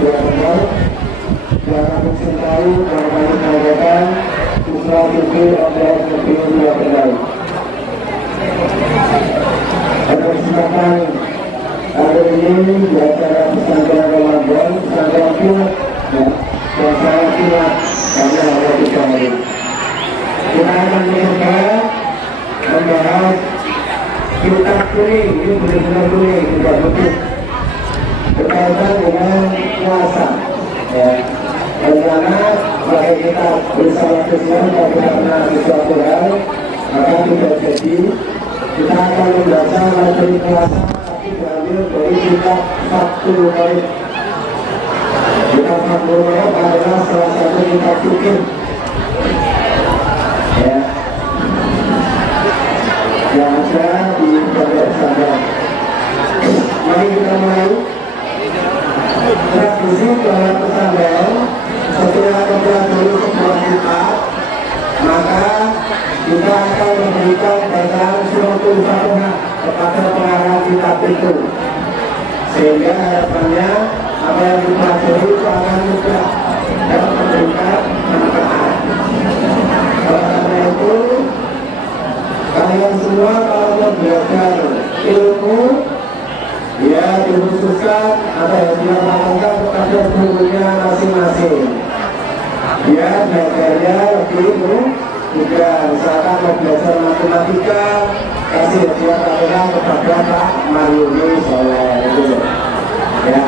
dua benar yang kami cintai dan kami banggakan Putra Putri Abdul Kabir dua benar. Pada kesempatan hari ini di acara pesantren Ramadan, pesantren kilat, dan saya kilat karena ada 3 hari. Kita akan mencoba membahas kitab kuning, ini benar-benar kuning, tidak putih, berkaitan dengan puasa. Bagaimana jika kita bersama Kristen dan tidak pernah sesuatu hal, maka tidak jadi. Kita akan membaca materi puasa tapi diambil dari kitab Fathul Qorib. Kitab Fathul Qorib adalah salah satu kitab fikih yang ada di pondok pesantren. Mari kita mulai. Tradisi dalam pesantren setelah mempelajari sebuah kitab, maka kita akan memberikan bacaan suratul Fatihah kepada pengarang kitab itu, sehingga harapannya apa yang dipelajari itu akan mudah dan memberikan manfaat. Karena itu kalian semua kalau belajar ilmu ya dikhususkan apa yang dilakukan kepada gurunya masing-masing. Ya belajarnya lebih mudah. Misalkan mau belajar matematika, kasih hadiah kamera kepada Pak Mariuni Soleh itu. Ya.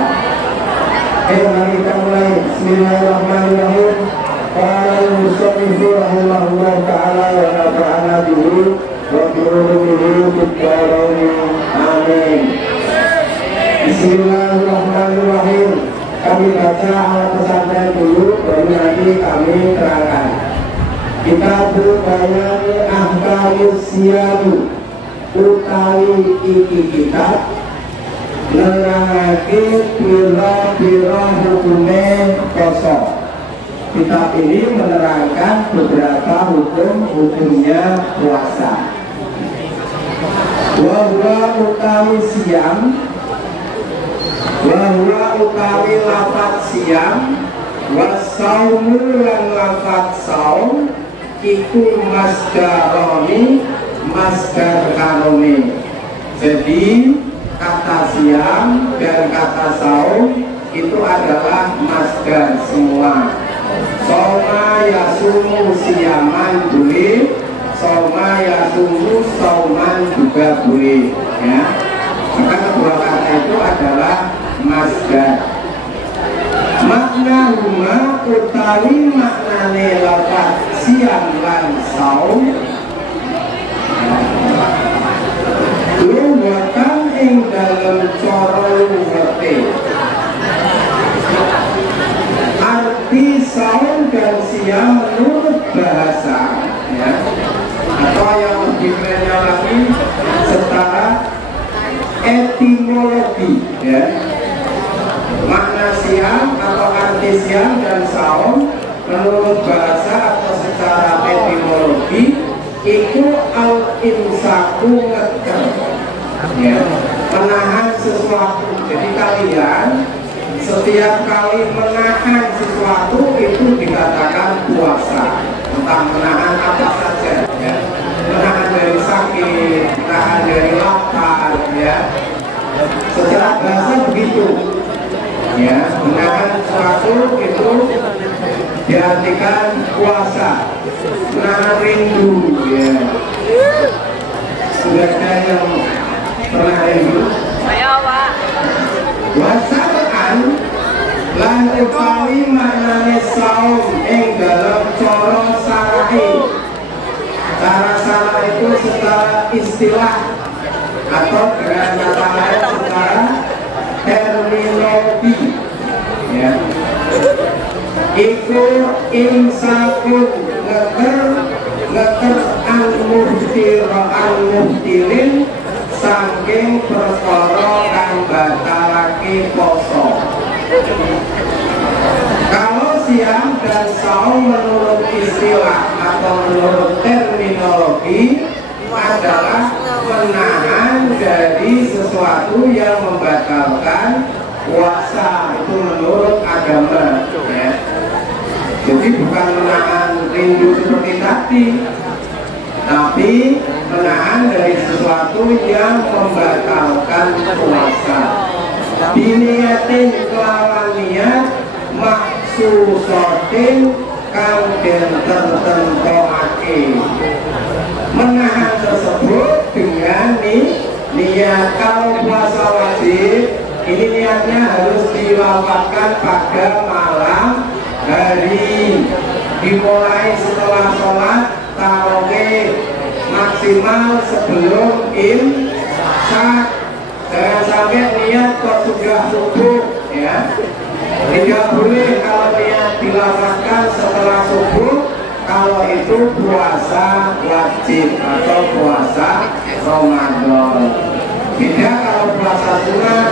Mari kita mulai. Bismillahirrahmanirrahim. Qala al-musannifu rahimahullah ta'ala wa nafa'ana bihi wa bi ulumihi fid dharain. Amin. Bismillahirrahmanirrahim. Kami baca ayat pesantren dulu, baru nanti kami terangkan. Kita berbayani ahkamus siyam utawi iki kitab nerangake pira-pira hukume poso. Kitab ini menerangkan beberapa hukum-hukumnya puasa. Wa huwa utawi siyam, wa huwa utawi lafaz siyam, wa saumu lan lafaz saum iku masdaroni masdar kanoni. Jadi kata siam dan kata saum itu adalah masdar semua. Soma yasumu siaman boleh, soma yasumu sauman juga boleh, ya. Maka kedua kata itu adalah masdar. Makna huma utawi maknane lafaz siam lan saum luwatan ing dalam cara luwete. Arti saum dan siam menurut bahasa, ya, atau yang lebih kerennya lagi secara etimologi, ya. Makna siam atau arti siam dan saum menurut bahasa atau secara etimologi itu al-imsaku ngeker, ya, menahan sesuatu. Jadi kalian setiap kali menahan sesuatu itu dikatakan puasa. Entah menahan apa saja, ya, menahan dari sakit, menahan dari lapar, ya. Secara bahasa begitu. Ya, menahan sesuatu itu diartikan puasa, menahan rindu, ya. Sudah ada yang pernah rindu? Saya, Pak. Wasaran lan utawi maknane saum ing dalam cara syar'i. Cara syara itu secara istilah atau dengan kata lain secara terminologi, ya. Iku imsakun ngeker al-muhtirin saking perkara kang batalake poso. Kalau siam dan saum menurut istilah atau menurut terminologi adalah menahan dari sesuatu yang membatalkan puasa itu menurut agama, ya. Jadi bukan menahan rindu seperti tadi, tapi menahan dari sesuatu yang membatalkan puasa. Biniatin kelawan niat maksusotin kang den tertentuake. Menahan tersebut dengan niat. Kalau puasa wajib, ini niatnya harus dilafalkan pada malam hari, dimulai setelah sholat tarawih, maksimal sebelum imsak. Jangan sampai niat kok sudah subuh, ya. Tidak boleh kalau niat dilafalkan setelah subuh, kalau itu puasa wajib atau puasa Ramadan. Beda kalau puasa sunat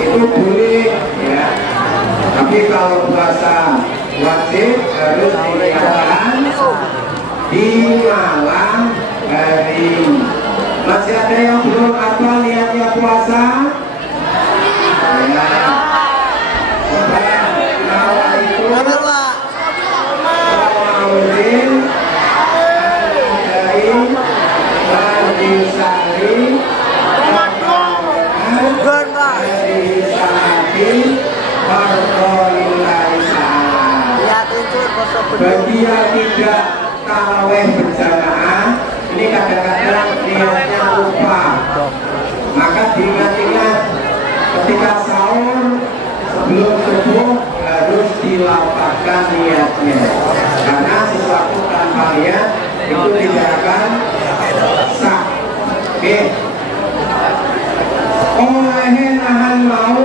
itu boleh, ya. Tapi kalau puasa wajib harus diniatkan di malam hari. Masih ada yang belum apa niatnya puasa? Ya. Kalau itu Maulin dari Badi Sari dari Sari bagi yang tidak taraweh berjamaah, ini kadang-kadang niatnya lupa, maka diingat-ingat ketika sahur sebelum subuh harus dilafalkan niatnya, karena sesuatu tanpa niat itu tidak akan sah. Oke. Oleh nahan mau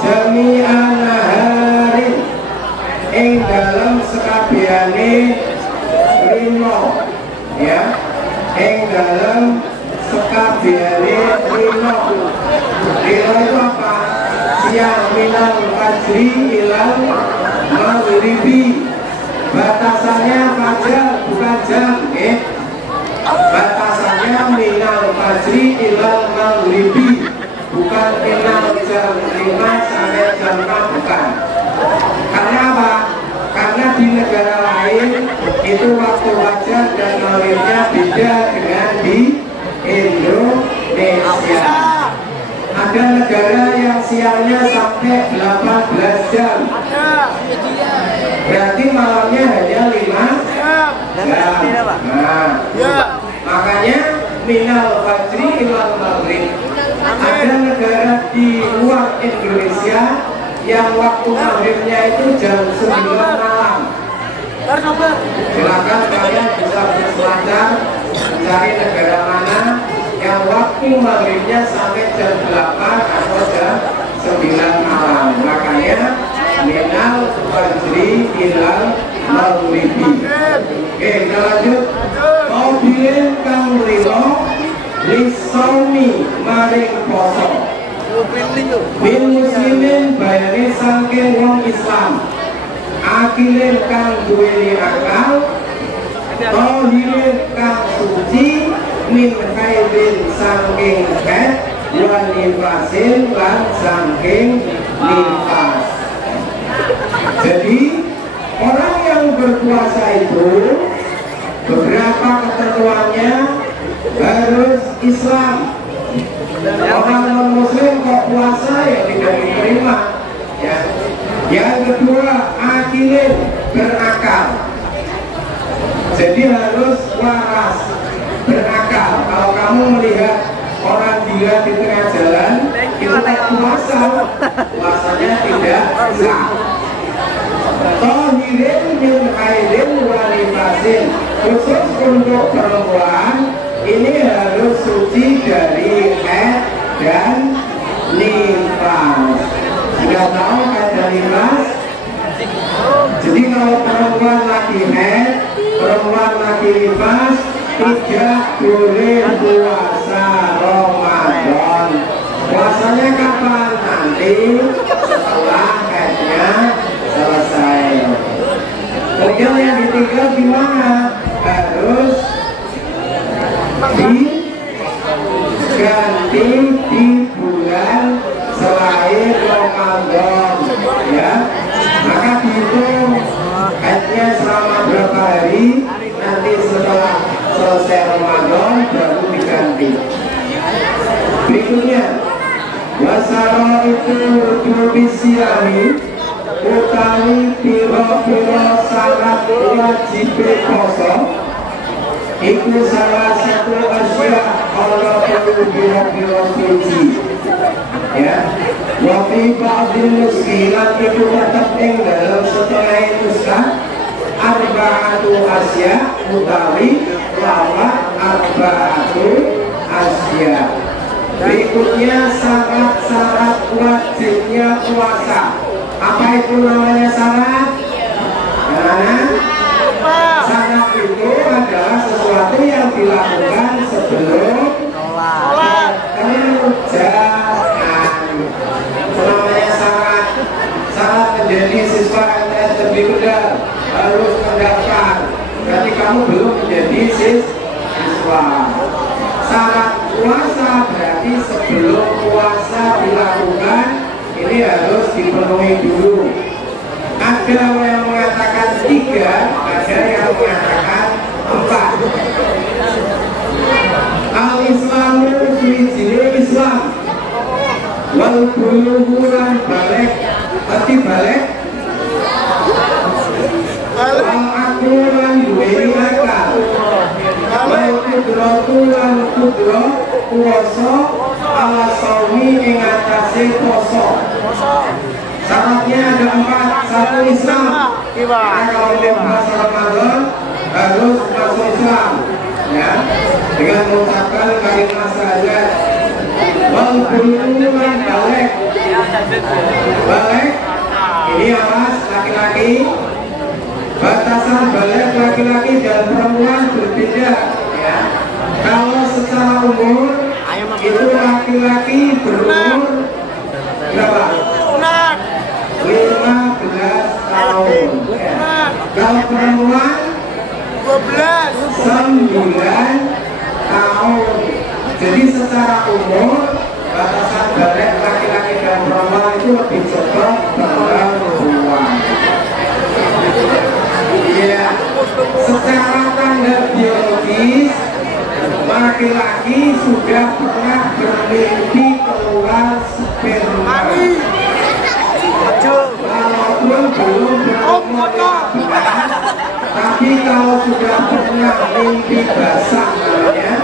jami'an naharin ing dalam sekabiane rino, ya, ing dalam sekabiane rino. Rino itu apa? Siang minal fajri ilal maghribi. Batasannya fajar bukan jam, batasannya minal fajri ilal maghribi, bukan minal jam 5 sampai jam 6, bukan. Karena apa? Karena di negara lain itu waktu fajar dan maghribnya beda dengan di Indonesia. Ada negara yang siangnya sampai 18 jam, berarti malamnya hanya 5 jam. Nah, makanya minal fajri ilal maghrib. Ada negara di luar Indonesia yang waktu maghribnya itu jam 9 malam. Silakan kalian bisa berselancar mencari negara mana yang waktu maghribnya sampai jam 8 atau jam 9 malam. Makanya minal fajri ilal maghribi. Oke, kita lanjut. Mau bilin kang rilo lisaumi maring poso bil muslimin bayani sangking wong Islam akilin kang duweni akal tohirin kang suci min khaidin sangking khet wan nifasin lan sangking nifas. Jadi orang yang berpuasa itu beberapa ketentuannya harus Islam. Orang non muslim kok puasa ya tidak diterima, ya. Yang kedua, akilin, berakal. Jadi harus waras, berakal. Kalau kamu melihat orang gila di tengah jalan itu tak puasa, puasanya tidak sah. Tohirin min haidin walifasin, khusus untuk perempuan ini harus suci dari haid dan nifas. Sudah tahu haid dan nifas? Jadi kalau perempuan lagi haid, perempuan lagi nifas, tidak boleh puasa Ramadan. Puasanya kapan? Nanti setelah haidnya selesai. Kemudian yang ketiga gimana? Harus diganti di bulan selain Ramadan. Ramadan, ya. Maka dihitung haidnya selama berapa hari, nanti setelah selesai Ramadan baru diganti. Berikutnya, wasaro itu berbisiami utawi piro-piro syarat wajib poso. Iku salah satu asya Allah perlu biro-biro suci, ya. Wafi ba'dil muskilat itu tetap dalam setengah itu arba'atu asya utawi lawan arba'atu asya. Berikutnya syarat-syarat wajibnya puasa. Apa itu namanya syarat? Syarat itu adalah sesuatu yang dilakukan sebelum kerjaan. Namanya syarat. Syarat menjadi siswa MTS lebih muda harus mendaftar. Berarti kamu belum menjadi siswa. Syarat puasa berarti sebelum puasa dilakukan ini harus dipenuhi dulu. Ada yang mengatakan 3, ada yang mengatakan 4. Al-Islamu suwijine Islam wal buluhuran balik berarti balik al-akuran duweni akal wal kudrotulan kudro puasa ala saumi ing atase poso. Syaratnya ada 4. 1 Islam. Kalau mau puasa Ramadan harus masuk Islam, ya, dengan mengucapkan kalimat syahadat. Wal bulughun balik. Balik ini apa? Laki-laki. Batasan balik laki-laki dan perempuan berbeda, ya. Kalau secara umur itu laki-laki berumur berapa? 15 tahun, ya. Kalau perempuan 9 tahun. Jadi secara umur batasan balik laki-laki dan perempuan itu lebih cepat perempuan. Ya, secara tanda biologis laki-laki sudah pernah bermimpi keluar sperma. Walaupun belum berumur 15, tapi kalau sudah pernah mimpi basah namanya,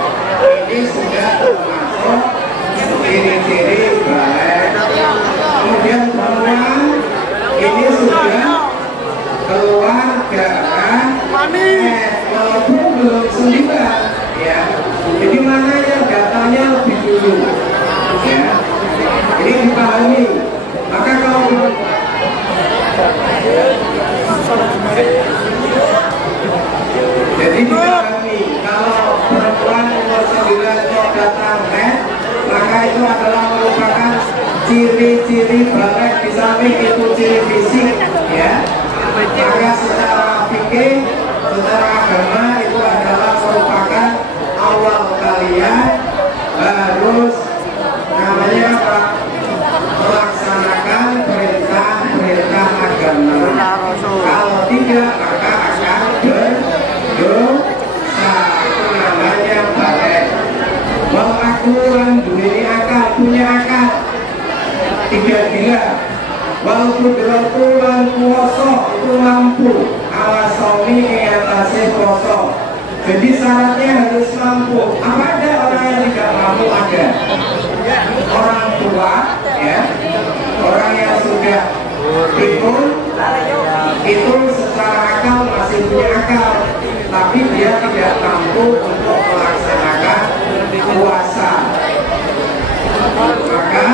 ini sudah termasuk ciri-ciri balik. Kemudian perempuan ini sudah keluar darah walaupun belum 9, ya. Jadi mana yang datanya lebih dulu, ya. Ini dipahami. Maka kalau jadi dipahami, kalau perempuan umur 9 kok datang maka itu adalah merupakan ciri-ciri balik. Di samping itu ciri fisik, ya. Maka secara fikih, secara agama itu adalah merupakan awal kalian harus namanya apa? Melaksanakan perintah-perintah agama. Kalau tidak maka akan berdosa. Itu namanya balik. Wal akuran duweni akal, punya akal. 3 gila. Wal kudratu lan kuwasa itu mampu ala saumi ing atase poso. Jadi syaratnya harus mampu. Apa ada orang yang tidak mampu? Ada. Orang tua, ya, orang yang sudah pikun itu secara akal masih punya akal, tapi dia tidak mampu untuk melaksanakan puasa. Maka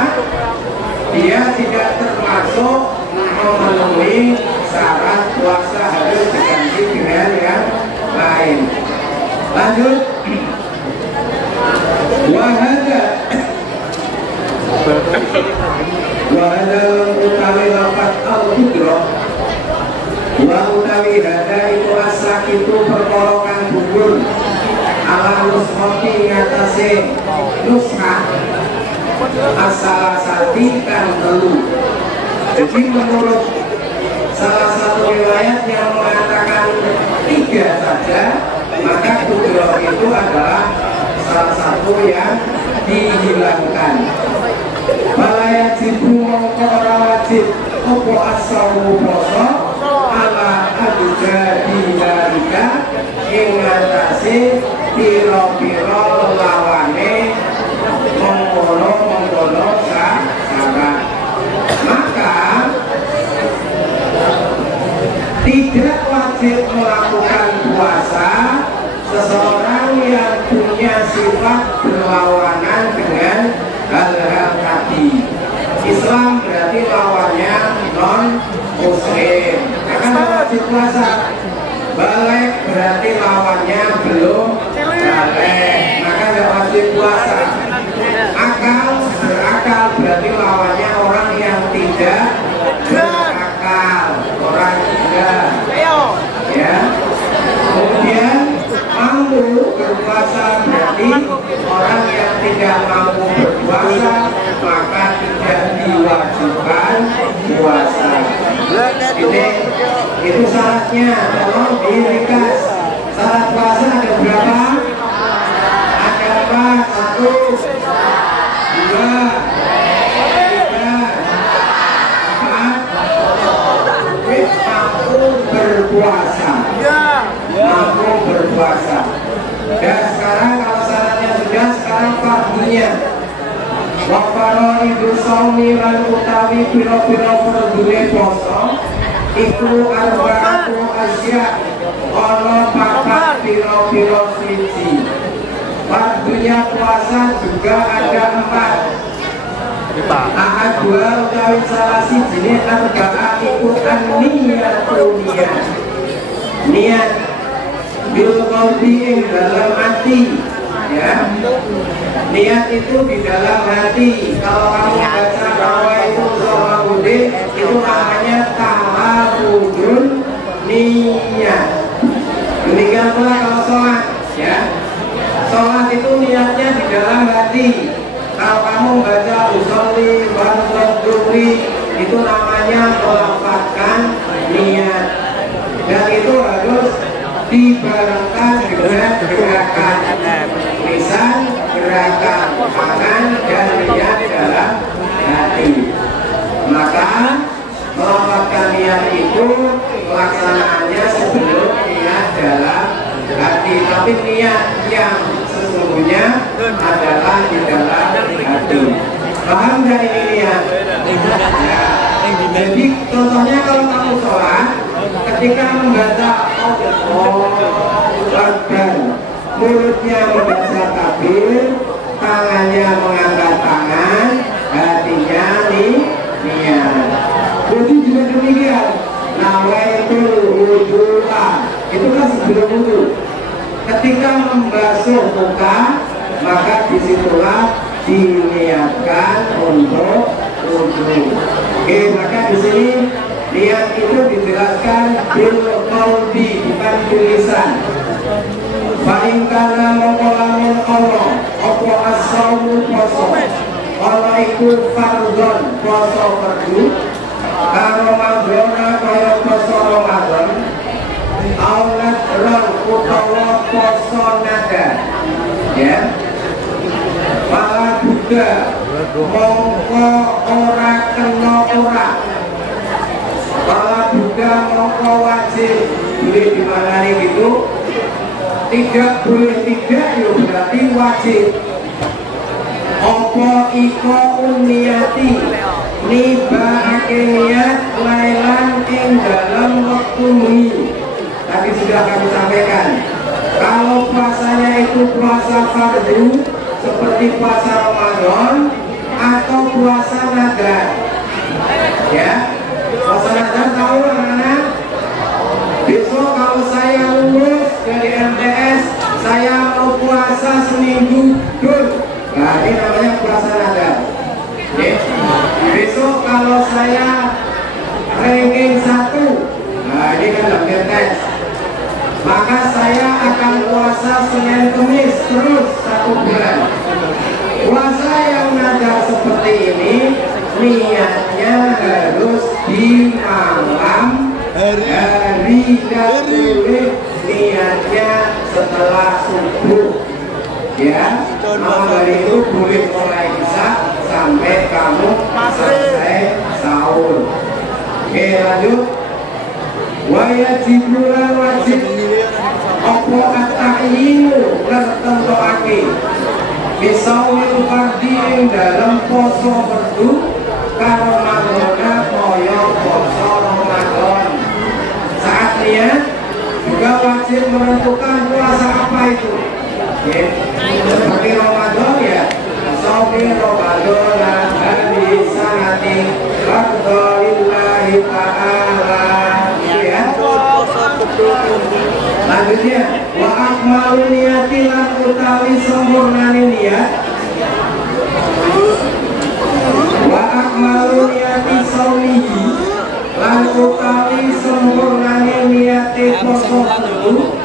dia tidak termasuk memenuhi syarat puasa, harus diganti dengan yang lain. Lanjut. Wahada utawi lafaz al-qudra wa utawi hada itu asak itu perkorokan gugur ala nushoti ngatasi nuskah asal sati kan telu Jadi menurut salah satu riwayat yang mengatakan 3 saja, maka kudro itu adalah salah satu yang dihilangkan. Balaya jibu mongko ora wajib opo asawu poso ala aduga dinarika ing ngatasi piro-piro lawane mengkono syarat. Maka tidak wajib melakukan puasa seseorang yang punya sifat berlawanan dengan hal-hal tadi. Islam berarti lawannya non muslim, akan wajib puasa. Balik berarti lawannya belum balik, maka tidak wajib puasa. Akal berakal berarti lawannya orang yang tidak berakal, orang gila, ya. Kemudian mampu berpuasa berarti orang yang tidak mampu berpuasa maka tidak diwajibkan puasa. Itu syaratnya, tolong diringkas. Syarat puasa ada berapa? Ada apa? 1, 2, 3, 4. Mampu berpuasa. Mampu berpuasa. Dan sekarang kalau syaratnya sudah, sekarang fardunya. Wafaro idu saumi lan utawi piro-piro fardune poso iku arba'atu asya ono 4 piro-piro suci. Fardunya puasa juga ada 4. Ahad 2 utawi salah sijine arba'a iku an-niyat. Niat bil qalbi ing dalam hati, ya. Niat itu di dalam hati. Kalau kamu baca bahwa itu sholat itu namanya ta'awudun niat. Demikian pula kalau sholat, ya. Sholat itu niatnya di dalam hati. Kalau kamu baca usolli waruduri itu namanya melafazkan niat. Dan itu harus dibarengkan dengan gerakan lisan, gerakan tangan, dan niat dalam hati. Maka melafazkan niat itu pelaksanaannya sebelum niat dalam hati, tapi niat yang sesungguhnya adalah di dalam hati. Paham dari ini niat? Ya. Jadi contohnya kalau kamu sholat, ketika membaca Akbar, mulutnya membaca takbir, tangannya mengangkat tangan, hatinya niat. Wudhu juga demikian. Nawaitul wudu'a, itu kan sebelum wudhu. Ketika membasuh muka, maka disitulah diniatkan untuk wudhu. Oke, maka di sini niat itu dijelaskan bil qalbi, bukan tulisan. Fa'ingkana mengkolamin Allah apa as-sawmu poso Allah iku fardhon poso fardu karo madrona kaya poso Ramadan aulat ron utawa poso nada, ya. Pala Buddha mongko ora kena ora. Pala Buddha mongko wajib. Boleh dimaknani gitu. Tidak boleh tidak, ya berarti wajib. Opo iko uniati nibahake niat lailan ing dalam waktu ini. Tadi sudah kami sampaikan. Kalau puasanya itu puasa fardu seperti puasa Ramadan atau puasa nadar, ya. Puasa nadar tahu anak-anak? Besok kalau saya lulus dari MTS, saya mau puasa seminggu full. Nah, ini namanya puasa nadar. Ya. Besok kalau saya ranking 1, nah ini kan lagi tes. Maka saya akan puasa Senin Kemis terus 1 bulan. Puasa yang nadar seperti ini niatnya harus malam hari dan boleh niatnya setelah subuh. Ya, malam hari itu boleh mulai isya sampai kamu selesai sahur. Oke, lanjut. Wajibulan wajib apa at-ta'yinu tertentuake bisawil fardi ing dalam poso fardu karo manggoda kaya poso Ramadan. Saatnya juga wajib menentukan puasa apa itu. Seperti Ramadan ya, saumi Ramadan hadis sanati fardhillahi ta'ala. Lanjutnya, wa akmalu niyati lan utawi sempurnane niat. Wa akmalu niyati saumihi lan utawi sempurnane niate poso kudu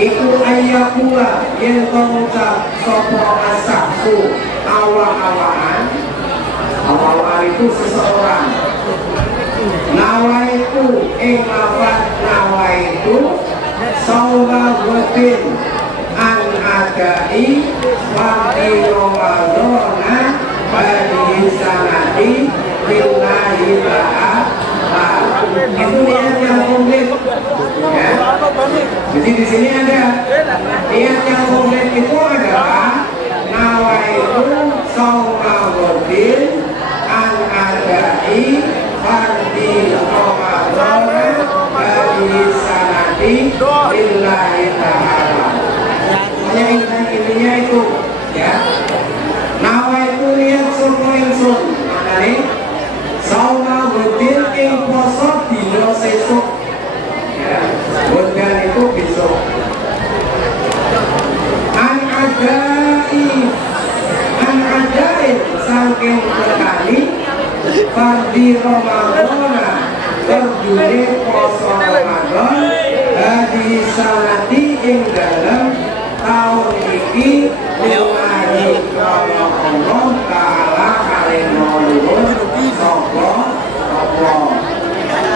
iku ayakula yen ngucap sapa asakku awak-awakan. Awak-awakan itu seseorang. Nawaitu ing lafaz nawaitu sauma buatin an adai waqti Ramadana bagi sanati lillahi ta'ala. Itu niat yang komplit ya. Jadi di sini ada niat yang komplit itu adalah nawaitu sauma buatin an adai waqti Ramadana bagi sanati lillahi ta'ala. Yang intinya itu ya, nawa itu niat sopo ingsun maknane sauma budin ing poso dina sesuk ya, budan itu besok. An adai saking sekali fardi Ramadana terdune poso Ramadan hadi sanati ing dalam tahun iki lillahi kaya Allah ta'ala kalian maulun sopo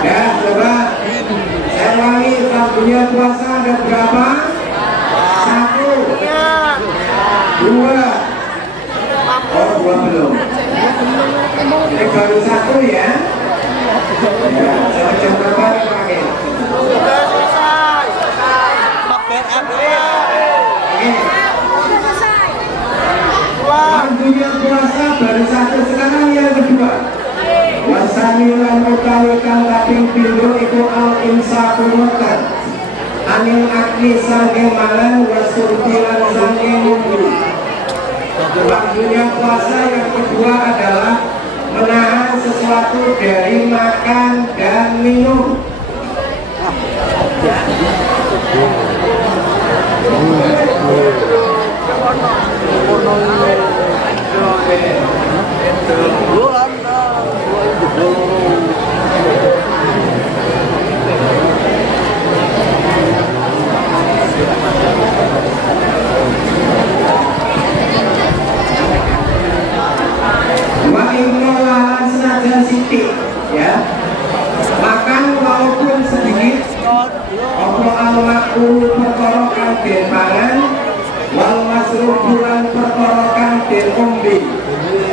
ya. Coba saya ulangi, tabunya puasa ada berapa? 1 2 oh 2 belum, ini baru 1 ya. Jam berapa dipakai? Sudah selesai. Lanjutnya puasa baru 1, sekarang yang kedua. Wasanilan utawi kang kaping pindho iku al imsaku makan anil akli saking mangan wasurtilan saking ngombe. Lanjutnya puasa yang kedua adalah menahan sesuatu dari makan dan minum. Wa ingkolahan senajan sithik ya, makan walaupun sedikit. Apa al-makul perkara kang den pangan wal masrubulan perkara kang den ombe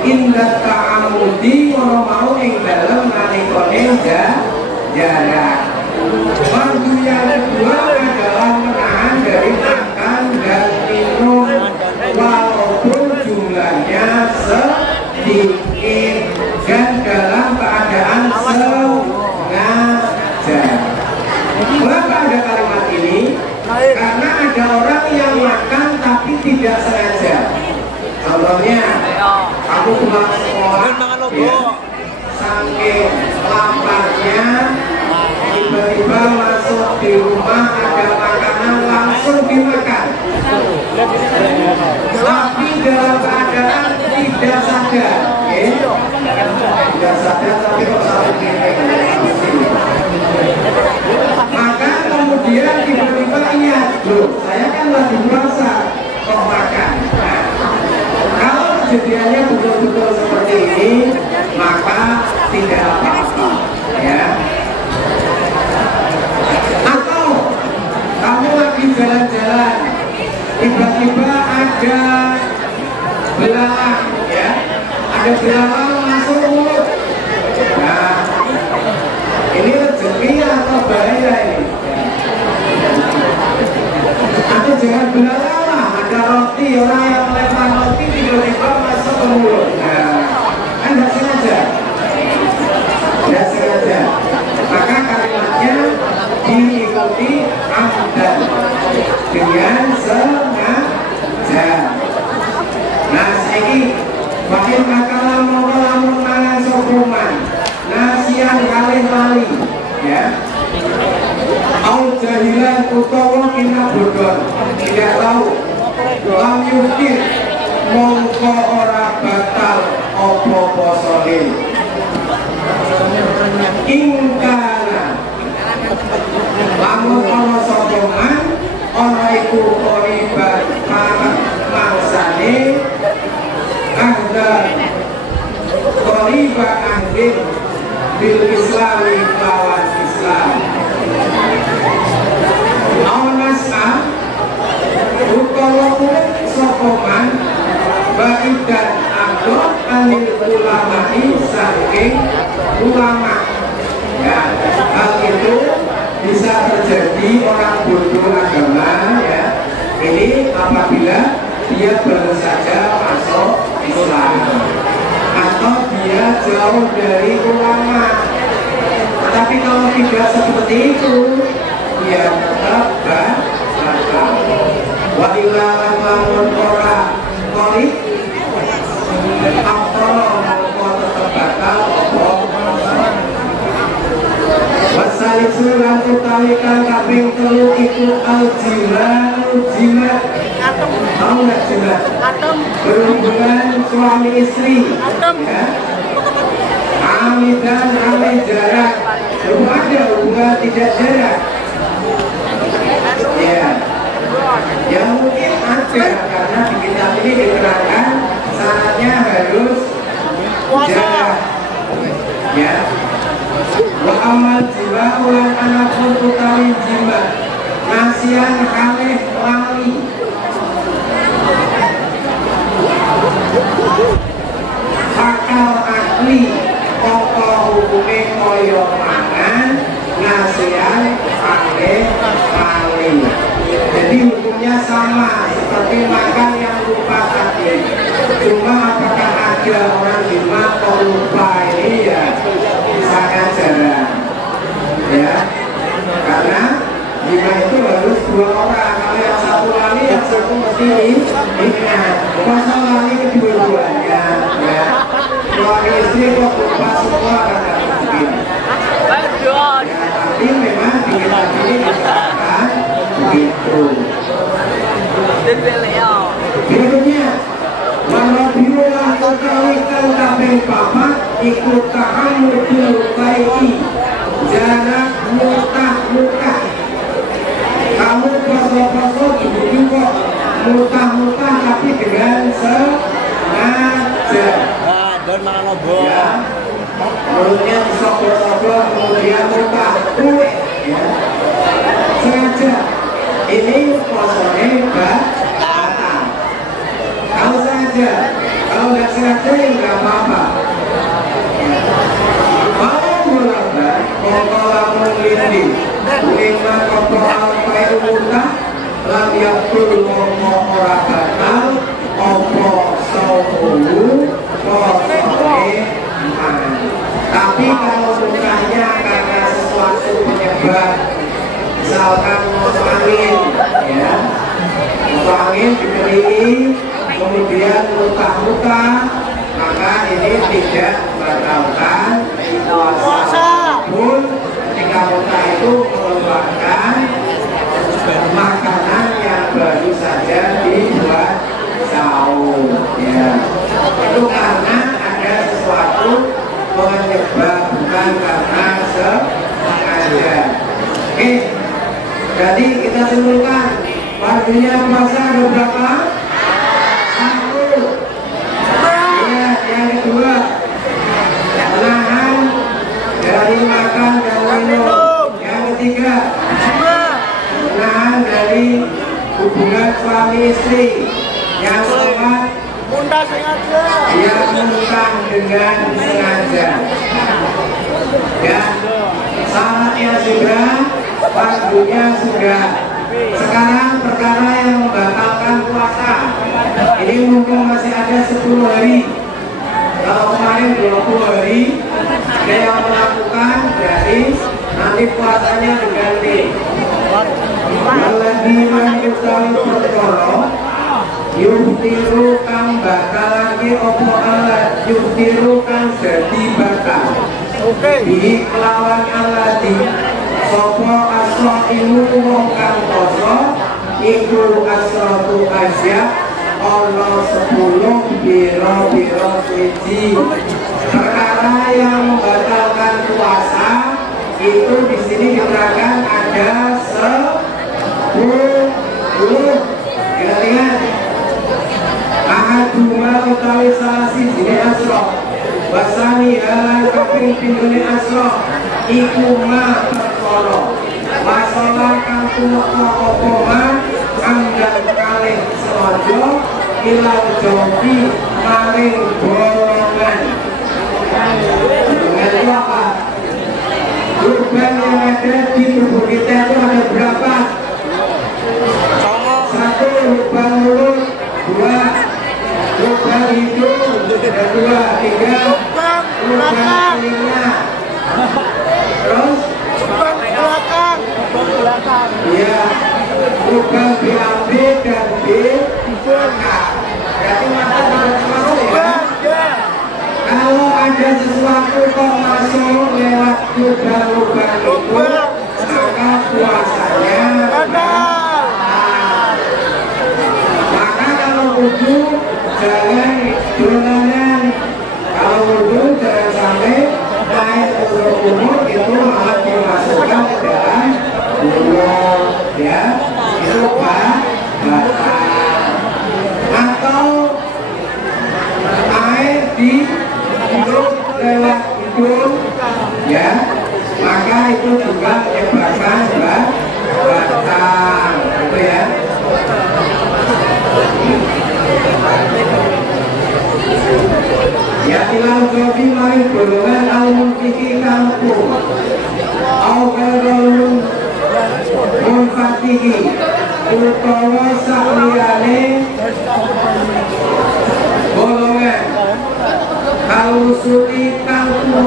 indah ta'amudi ora mau ing dalem nalikane jarak. Fardu yang kedua adalah menahan dari makan dan minum walaupun jumlahnya sedikit dan dalam keadaan sengaja. Mengapa ada kalimat ini? Karena ada orang yang makan tapi tidak sengaja. Contohnya, kamu pulang sekolah ya, saking laparnya tiba-tiba masuk di rumah ada makanan langsung dimakan, tapi dalam keadaan tidak sadar ya. Tidak sadar tapi kok sampai maka kemudian tiba-tiba ingat, loh saya kan lagi puasa kok makan. Nah, kalau kejadiannya betul-betul seperti ini maka tidak apa-apa ya. ada belalang masuk mulut. Nah, ini rezeki atau bahaya ini? Atau jangan belalang lah, ada roti, orang yang melempar roti tiba-tiba masuk ke mulut. Nah, kan tidak sengaja. Tidak sengaja. Maka kalimatnya diikuti amdan dengan sengaja. Nah, ini bahkan makalah mau lamun mangan sokuman nasian kalih lali, ya. Au jahilan utawa kina bodon, tidak tahu. Lam yukir mongko ora batal apa posone. Ingkana lamun ana sokongan ana iku koriban mangsane ada koriba ahdin bil islami lawan Islam. Awanasa utawa kulit sokongan baik dan abdul anil ulamai saking ulama. Ya, hal itu bisa terjadi orang bodoh agama, ya. Ini apabila dia baru saja masuk Islam atau dia jauh dari ulama. Tapi kalau tidak seperti itu, dia tetap batal. Wa ila lamun ora qorik atau mau tetap batal apa wasalik suran utawi kang kaping 3 iku al-jima. Tahu nggak jima? Berhubungan suami istri, ya. Amidan amil jarak. Belum ada hubungan tidak jarak, ya. Yang mungkin ada karena di kitab ini diterangkan syaratnya harus jarak, ya. Wa amal jiwa ulang anak pun utawi jima nasian kalih lali akal akli apa hukume kaya mangan nasian kalih lali. Jadi hukumnya sama seperti makan yang lupa tadi. Cuma apakah ada orang jima atau lupa ini, ya sangat jarang, ya. Karena jima itu harus 2 orang. Kalau yang satu lali, yang satu mesti ingat. Masa lali kedua-duanya, ya. Suami istri kok lupa semua kan tidak mungkin. Ya, tapi memang di kitab ini dikatakan begitu. Berikutnya, Manabiullah utawikan kabeh papat ikut ta'amudul baiki jarak mutah-mutah. Kamu kosong-kosong ibu juga mutah-mutah tapi dengan sengaja. Dan mana nobo? Ya, mulutnya disobor-sobor kemudian mutah kue, ya. Sengaja. Ini kosongnya batal. Kalau sengaja, kalau nggak sengaja ya nggak apa-apa. Kalau mulai kalau melindi, lima kotor alpai umutah, lam yakul ngomong orang batal, opo sauhulu, kosongnya man. Tapi kalau mukanya karena sesuatu penyebab, misalkan masuk angin, ya, masuk angin diberi kemudian luka-luka, maka ini tidak membatalkan puasa. Pun ketika luka itu merupakan makanan yang baru saja dibuat sahur, ya. Itu karena ada sesuatu penyebab, bukan karena sengaja. Oke, jadi kita simpulkan waktunya puasa ada berapa? Yang kedua, menahan dari makan dan minum. Yang ketiga, menahan dari hubungan suami istri. Yang keempat, Muntah sengaja. Dia muntah dengan sengaja. Ya, syaratnya sudah, waktunya sudah. Sekarang perkara yang membatalkan puasa. Ini mumpung masih ada 10 hari. Kalau kemarin 20 hari, ada yang melakukan, jadi nanti puasanya diganti. Alladzina yusallu perkara yuftiru kang batalake opo Allah yuftiru kang dadi batal. Bi kelawan alladzi sapa asra ilmu wong kang poso iku asratu asya ana 10 biro-biro suci. Perkara yang membatalkan puasa itu di sini diterangkan ada 10. Kita lihat ahaduma utawi salah siji asra wasani halan kaping pindhone asra iku ma perkara masalah kang tumeka apa ma anggan kalih sengaja ilang jompi maring bolongan. Dengan itu apa? Lubang yang ada di tubuh kita itu ada berapa? 1 lubang mulut, 2 lubang hidung, 2, 3 lubang telinga, terus Lubang belakang. ya lubang BAB dan BK. Berarti mata masuk ya. Kalau ada sesuatu kok masuk lewat lubang-lubang itu, maka puasanya batal. Maka kalau wudu jangan dolanan. Kalau wudu jangan sampai air umur itu malah dimasukkan ke dalam mulut, ya itu batal. Atau air di hidung lewat hidung, ya maka itu juga menyebabkan batal, gitu ya. Ya ilang jobi mari golongan al-munfiki kampu au garolun munfatihi utawa sakliyane golongan al-musuti kampu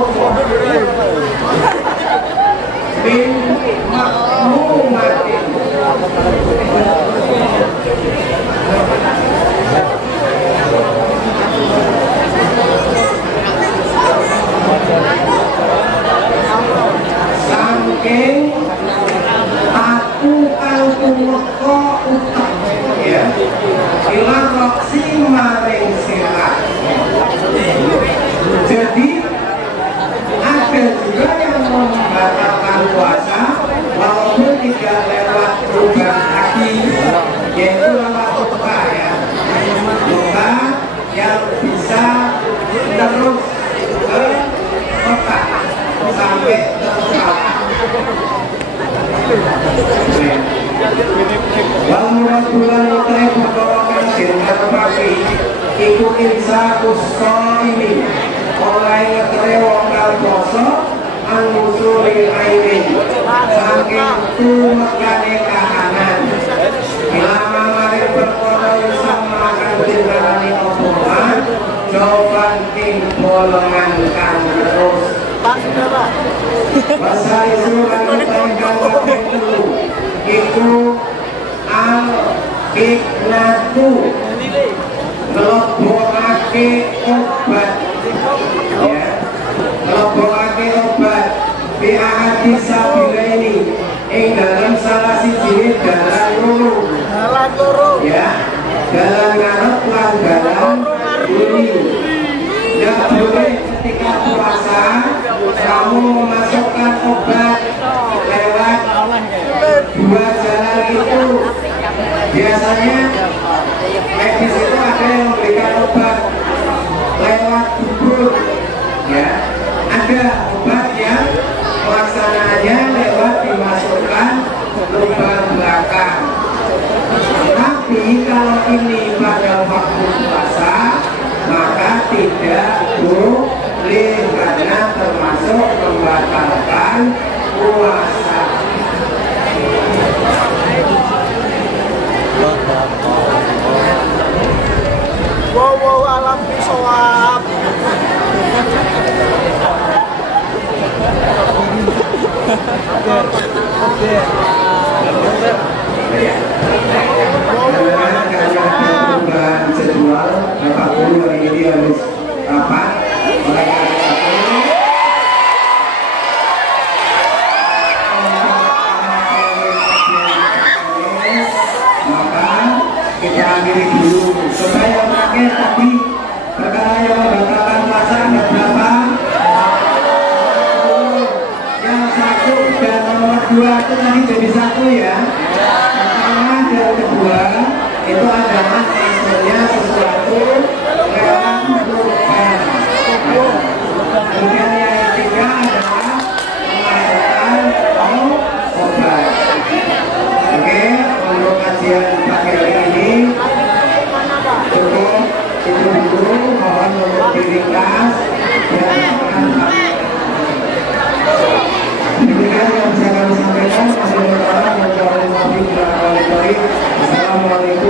bin makmumatin. Saking aku kangku meko utak ya ilang roksi maring sirah. Jadi ada juga yang membatalkan puasa walaupun tidak lewat lubang kaki, yaitu lewat luka ya, luka yang bisa terus ke otak sampai ke otak. Wal bulan utai pertolongan dengan pagi iku insa kusto ini oleh ngetere wong kang poso angusuri aini saking tumekane kahanan ilama mari perkara sama akan dinarani omongan jawaban tim bolongan kang terus pasal surat tentang itu iku al-hiknatu ngelobokake obat ya, ngelobokake obat bi'ahadi sabilaini ing dalam salah siji dalan loro ya, dalan ngarep lan dalan buri. Tidak boleh ketika puasa kamu memasukkan obat lewat 2 jalan itu. Biasanya medis itu ada yang memberikan obat lewat tubuh ya, ada obat yang pelaksanaannya lewat dimasukkan lubang belakang. Tapi kalau ini pada waktu puasa dulu karena termasuk membatalkan puasa. Wow, alam bisawab. Perubahan jadwal Bapak Guru hari ini harus rapat oleh karena itu maka kita akhiri dulu. Supaya yang terakhir tadi perkara yang membatalkan puasa ada berapa? Yang satu dan nomor 2 itu tadi jadi satu ya. Pertama dan kedua itu adalah hasilnya sesuatu yang bukan. Kemudian yang ketiga adalah pengobatan obat. Oke, untuk kajian pagi hari ini cukup itu dulu. Mohon untuk diringkas dan demikian yang bisa kami sampaikan. Assalamualaikum warahmatullahi wabarakatuh.